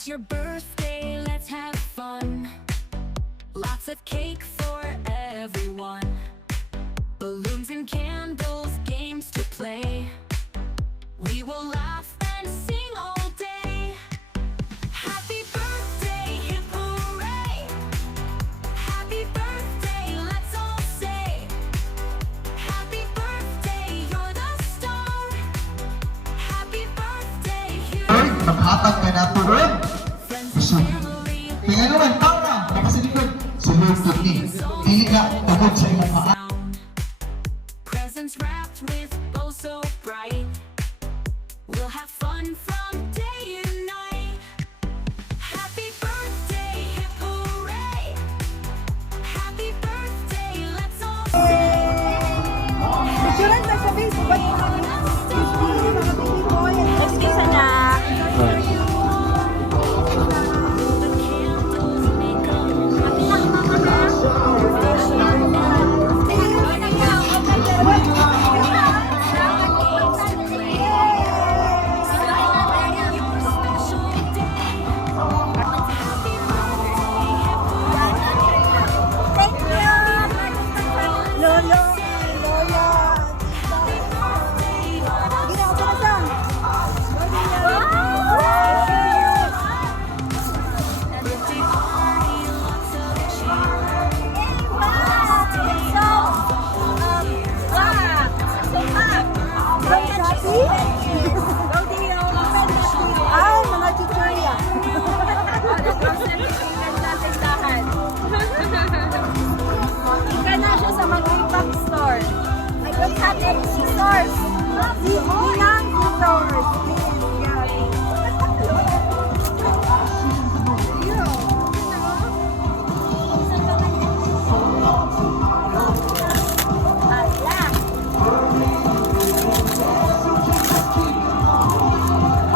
It's your birthday, let's have fun. Lots of cake for everyone. Balloons and candles, games to play. We will laugh and sing all day. Happy birthday, hip hooray. Happy birthday, let's all say. Happy birthday, you're the star. Happy birthday, here Naghatag ka na ito rin. friends and family. Kaya naman, tara, nakasilikod. Sulod ko ni. Dili ka, tagod sa imong maa. Presents wrapped with bow so bright. We'll have fun from day and night. Happy birthday, hip hooray. Happy birthday, let's all Picturean sa sabi, subat mo naman. Excuse me, mga baby boy. Excuse na. Thank you. Lolo. Lola. Ginawa ko na sa. Ah, mga chichurya. Ika na siya sa mag-impact store. I don't have any scissors. Hinang scissors.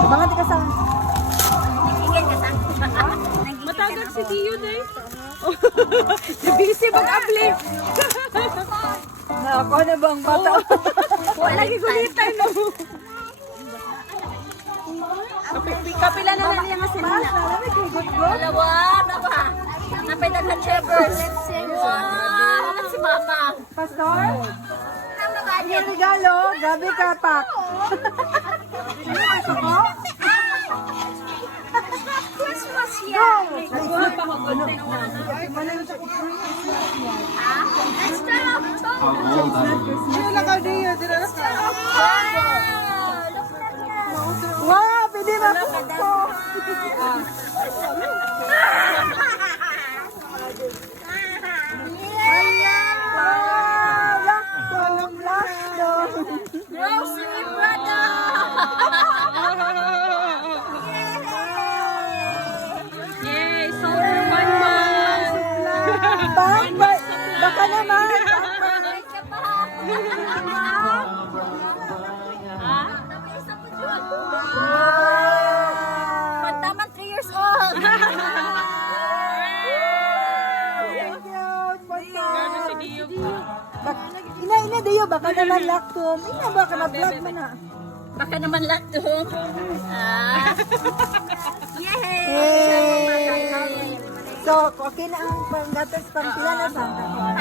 Mga tika sa... Matagal si Dio na eh. Busy mag-uplift. Ako na bang bata? Wala gigulitan no. Kapila na lang yung asin na. Dalawa, dalawa. Napitan na checkers. Wow, si Mama. Pastor? Ang regalo, gabi ka, Pak. Christmas yan. Nagsuha pa ako ano. Extra. Wow, pwede ba po? Wow, lakto. Grocery brother. Yay, solar 1 month. Baka naman. Pantaman 3 years old. Ina, Dio, baka naman lakto. Ina, baka na-vlog mo na. Baka naman lakto. Yay! So, okay na ang panggatas pang pila na sa?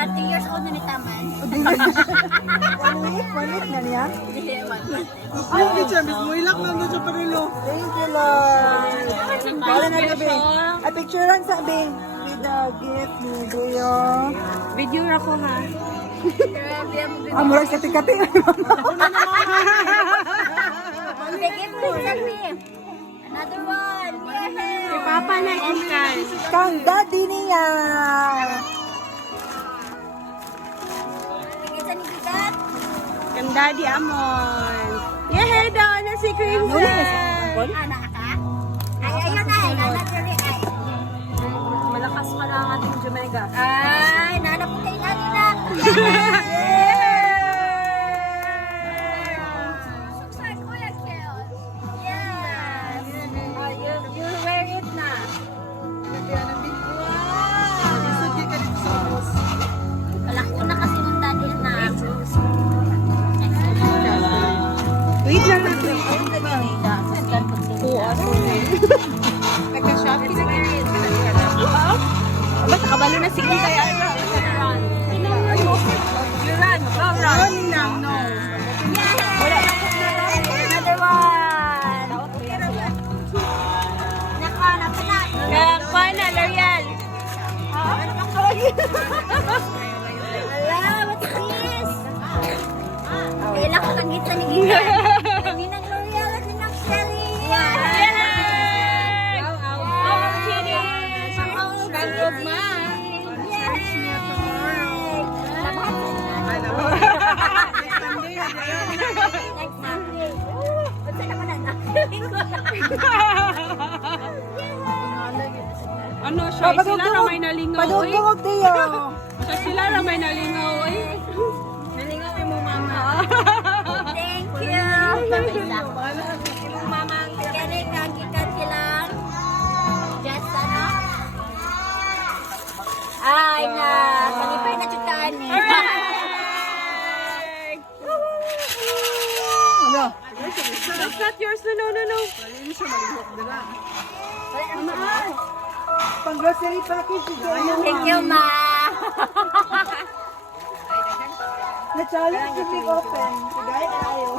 30 years old na ni Taman. 1 week na niya? Hindi naman. Ay, hindi siya. Miss mo ilak lang na siya parilo. Thank you, Lord. Kala na gabi. A picture lang sa Bing. With the gift ni Dio. Video na ko ha. Ah, murag sa tikati. Bigit mo another one. Yay! Si Papa na ikan. Kang daddy niya. Bigit sa nibigat. Kang Daddy Amon. Yehey daw na si Crimson. Anak ka? Ay, ayun ay. Nanatili ay. Malakas pa na ang ating Jamaica. Ay, nanap ko kay Lani na. Suksan ko yan, Kel. Yes. You wear it na. Alak ko na kasi ng daddy na. Wait lang natin. Oo, Basta kabalo na sige kaya. Run. No. Wala na po na. Another one. Nakakuha na, L'Oreal. Ala, what's this? Kailan ko tangit sa nigitan. Kami ng L'Oreal at ng Shelly. Yay! Pangkog ma. Next Sunday. Basta naman na. Ano siya? Sila na may nalingaw. Padugtog tayo. Siya sila na may nalingaw. Nalingaw mo mama. Thank you. Mamang kaya kagikan silang. Just ano? Ay na. Malipay na chutaan ni. Ano? That's not yours. No. Pang grocery package. Thank you, ma. Na-challenge yung big open. Sigay na tayo.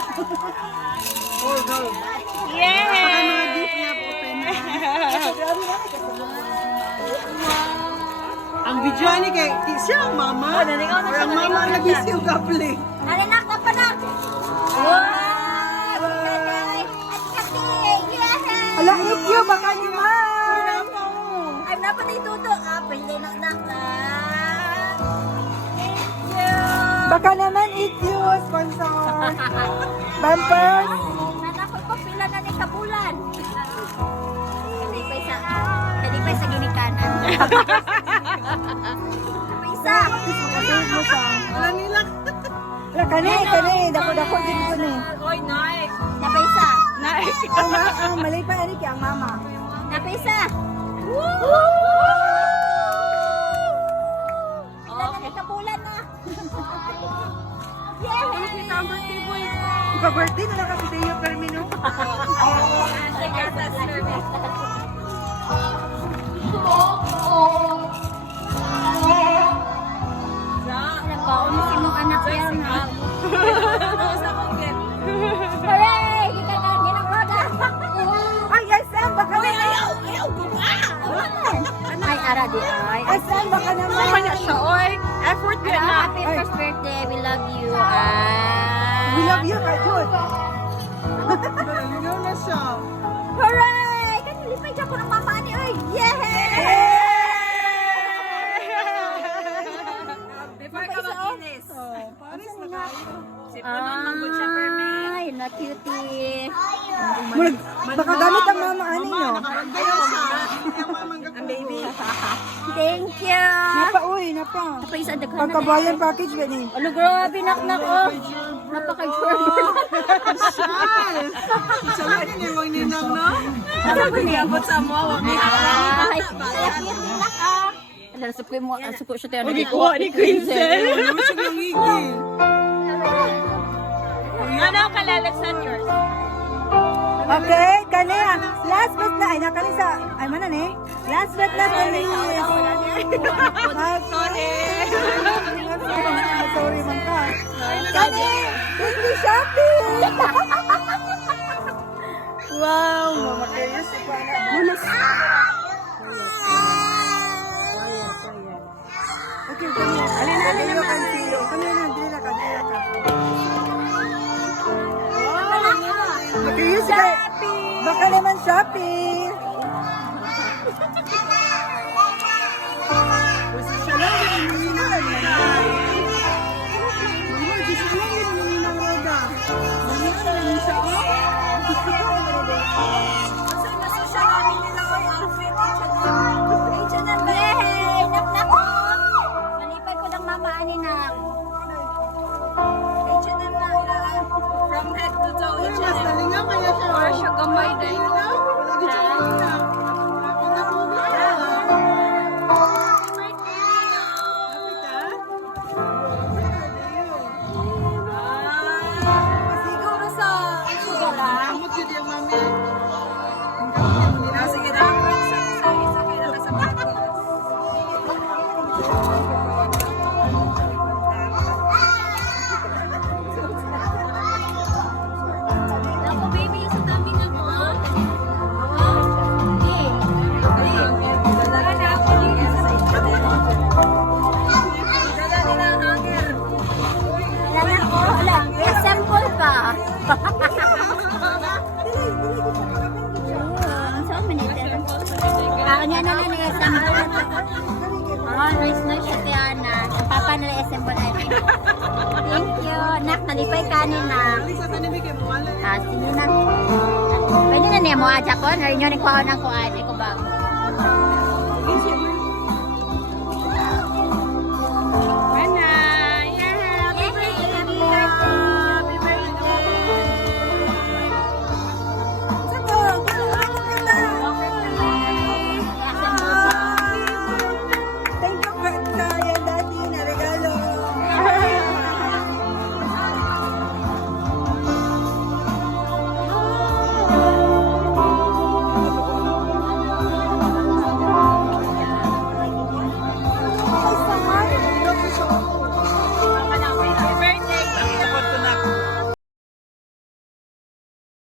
Ang video ni kay siya ang mama. Ang mama na busy yung couple. Nalinak na pa na. Wow! Ala, ikyo, baka ni ma. Ay, dapat ituto. Pwede na na. Thank you. Baka naman ikyo, sponsor. Bumpers. Anak ko pa pila na ni kabulan. Kalipay sa ginikanan. Isa. Ala nila. Ala, kani. Dako din ko ni. Oy, nice. Napaisa. Nice. Ang mali pa ani kay ang mama. Napaisa. Pila na ni kabulan na. Ipa-birthday na lang kasi tayo per minuto. Nagbaon mo si mong anak yan. Hooray! Ginagawa. Ay, SM, baka naman. Ay, ara di ay. SM, baka naman. Ano na siya, oy? Effort Hello, yun na. happy first birthday. We love you. We love you, Kajun. Ano na siya? Hooray! Kanilipay siya ko ng mama ni Oy. Yay! Before ka mag-inis. Paris na kayo. Ay, na cutie. Baka gamit ang mama ani, no? Ang baby. Thank you. Napa. Apa isa daghan na. Pagkabayan package gani. Ano grabe nak oh. Napaka-gerber. Salamat ni Wang Ninang, no? Ano ba niya? Abot sa mo. Wag niya. Ay, cute ni nak ah. Ala suko mo, suko siya tayo. Kuha ni Quinzel. Ano siya ng ngigi? Ano ang kalalagsan yours? Okay, kaniya. Last but na, ay nakani sa, ay mana ni? Last but not the least. Sorry. Sorry man ka. Kani, thank you shopping. Wow, mama kayos. Manas. Okay, kani. Alin na kansilo. Kani na, dili na ka. Makayos ka. Baka naman shopping. Siya lang yung luminan. Mama, di siya lang yung luminan roda. Luminan lang siya. Yay! Nak ko. Nalipay ko ng mama ani na. From head to toe. Mas nalingaw kaya siya. Or siya gamay din. Wala di siya luminan. Siguro sa sigara. Amot yun yung mami. Sige na. Isa kaya sa bago. kalipay kanin na. Sa kanimi kay mo wala. Sige na. Pwede na niya mo adya ko. Narin yun, ikuha ng kuhaan. Iko bag. Sige,